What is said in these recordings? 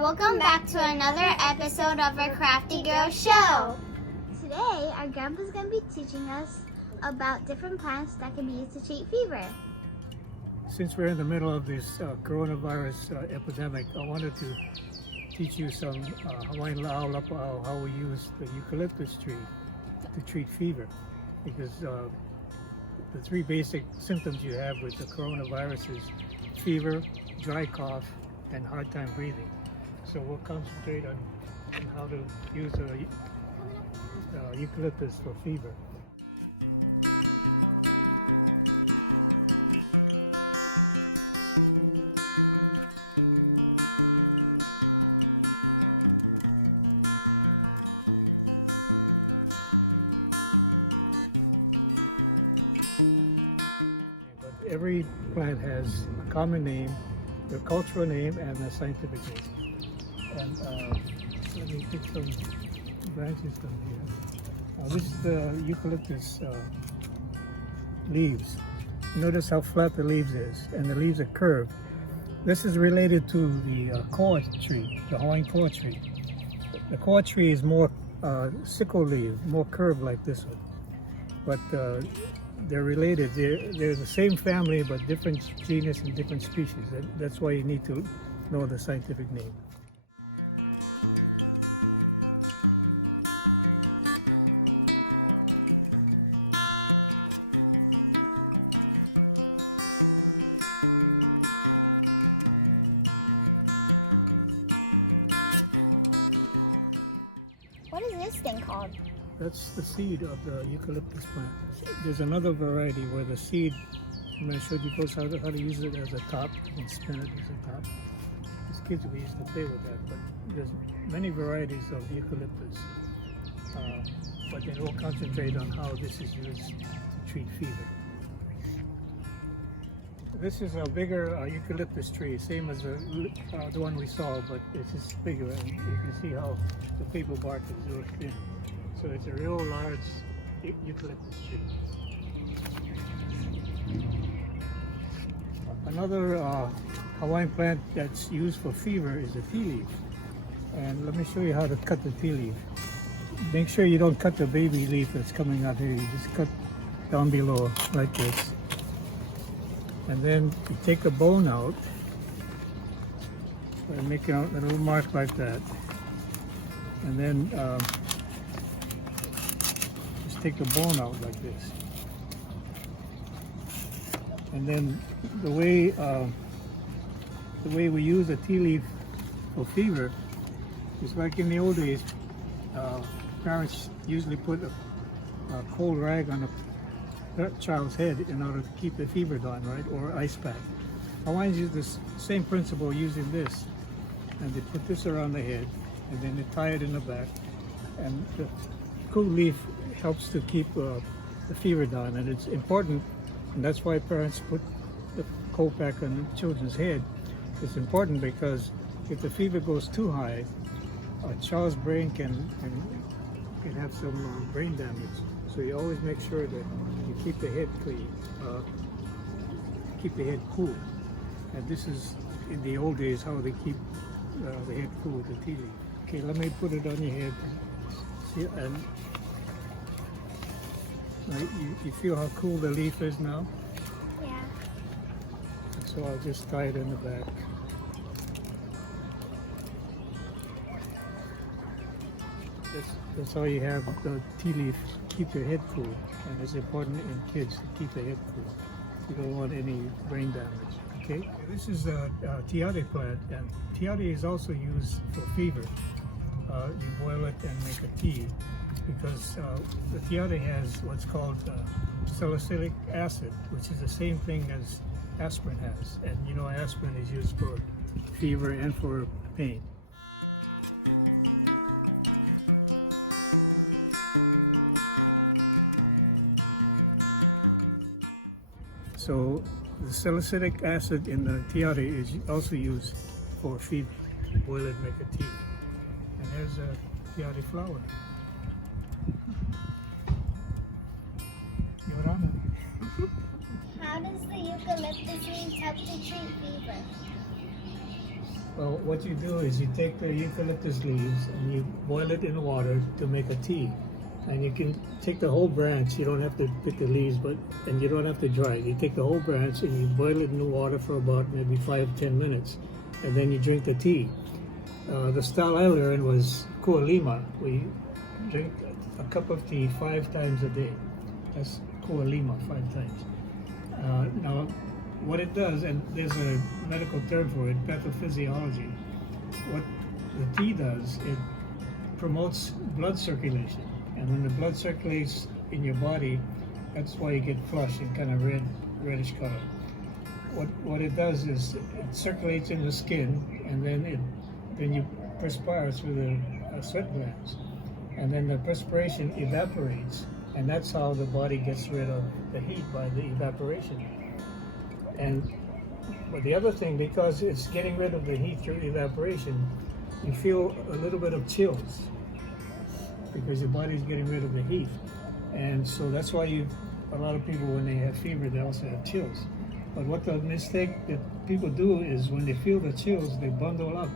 Welcome back to another episode of our Crafty Girl Show. Today, our grandpa's going to be teaching us about different plants that can be used to treat fever. Since we're in the middle of this coronavirus epidemic, I wanted to teach you some Hawaiian lapa'au, how we use the eucalyptus tree to treat fever. Because the three basic symptoms you have with the coronavirus is fever, dry cough, and hard time breathing. So we'll concentrate on how to use eucalyptus for fever. But every plant has a common name, their cultural name, and a scientific name. And let me pick some branches from here. This is the eucalyptus leaves. Notice how flat the leaves is, and the leaves are curved. This is related to the koa tree, the Hawaiian koa tree. The koa tree is more sickle leaf, more curved like this one. But they're related. They're the same family, but different genus and different species. That's why you need to know the scientific name. What is this thing called? That's the seed of the eucalyptus plant. There's another variety where the seed, I showed you folks how to use it as a top and spin it as a top. As kids we used to play with that, but there's many varieties of eucalyptus. But then we'll concentrate on how this is used to treat fever. This is a bigger eucalyptus tree, same as the one we saw, but it's just bigger, and you can see how the paper bark is real thin. So it's a real large eucalyptus tree. Another Hawaiian plant that's used for fever is the tea leaf. And let me show you how to cut the tea leaf. Make sure you don't cut the baby leaf that's coming out here. You just cut down below like this. And then you take the bone out and make a little mark like that. And then take the bone out like this. And then the way we use a tea leaf for fever is like in the old days. Parents usually put a cold rag on a child's head in order to keep the fever down, right? Or ice pack. Hawaiians use this same principle using this. And they put this around the head, and then they tie it in the back. And the cool leaf helps to keep the fever down, and it's important, and that's why parents put the cold pack on the children's head. It's important because if the fever goes too high, a child's brain can have some brain damage. So you always make sure that you keep the head clean, keep the head cool. And this is in the old days how they keep the head cool with the tea leaf. Okay, let me put it on your head. See, and you feel how cool the leaf is now? Yeah. So I'll just tie it in the back. That's how you have the tea leaf keep your head cool. And it's important in kids to keep their head cool. You don't want any brain damage. Okay? This is a tiare plant, and tiare is also used for fever. You boil it and make a tea, because the tiare has what's called salicylic acid, which is the same thing as aspirin has. And you know aspirin is used for fever and for pain. So the salicylic acid in the tiare is also used for fever. You boil it, make a tea. And there's a tiare flower. Yorana. How does the eucalyptus leaves help to treat fever? Well, what you do is you take the eucalyptus leaves and you boil it in water to make a tea. And you can take the whole branch. You don't have to pick the leaves, and you don't have to dry it. You take the whole branch and you boil it in the water for about maybe 5-10 minutes, and then you drink the tea. The style I learned was ku'alima. We drink a cup of tea 5 times a day. That's ku'alima, 5 times. Now, what it does, and there's a medical term for it, pathophysiology. What the tea does, it promotes blood circulation. And when the blood circulates in your body, that's why you get flushed and kind of reddish color. What it does is it circulates in the skin, and then you perspire through the sweat glands, and then the perspiration evaporates, and that's how the body gets rid of the heat, by the evaporation. But the other thing, because it's getting rid of the heat through evaporation, you feel a little bit of chills, because your body's getting rid of the heat. And so that's why a lot of people, when they have fever, they also have chills. But what the mistake that people do is when they feel the chills, they bundle up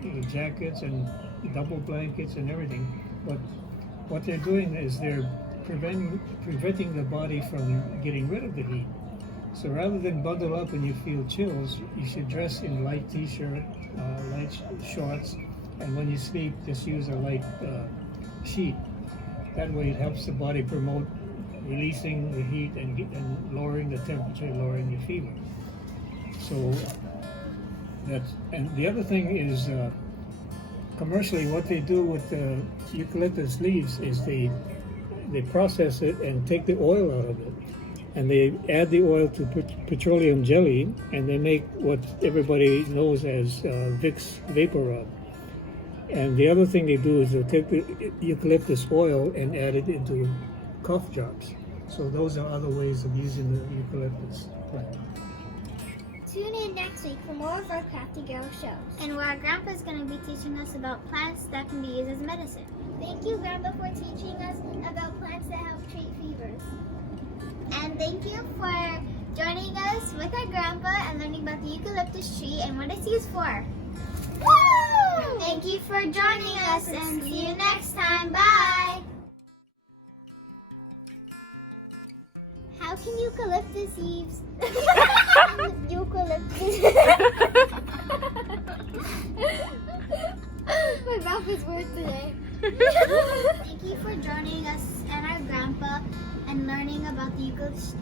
the jackets and double blankets and everything. But what they're doing is they're preventing the body from getting rid of the heat. So rather than bundle up when you feel chills, you should dress in light t-shirt, light shorts, and when you sleep, just use a light sheet. That way it helps the body promote releasing the heat and lowering the temperature, lowering your fever. So and the other thing is, commercially, what they do with the eucalyptus leaves is they process it and take the oil out of it, and they add the oil to petroleum jelly, and they make what everybody knows as Vicks Vapor Rub. And the other thing they do is they take the eucalyptus oil and add it into cough drops. So those are other ways of using the eucalyptus plant. Tune in next week for more of our Crafty Girl shows. And where our grandpa's going to be teaching us about plants that can be used as medicine. Thank you, Grandpa, for teaching us about plants that help treat fevers. And thank you for joining us with our grandpa and learning about the eucalyptus tree and what it's used for. Woo! Thank you for joining us, and see you next time. Bye! How can eucalyptus leaves... eucalyptus... My mouth is weird today. Thank you for joining us and our grandpa and learning about the eucalyptus.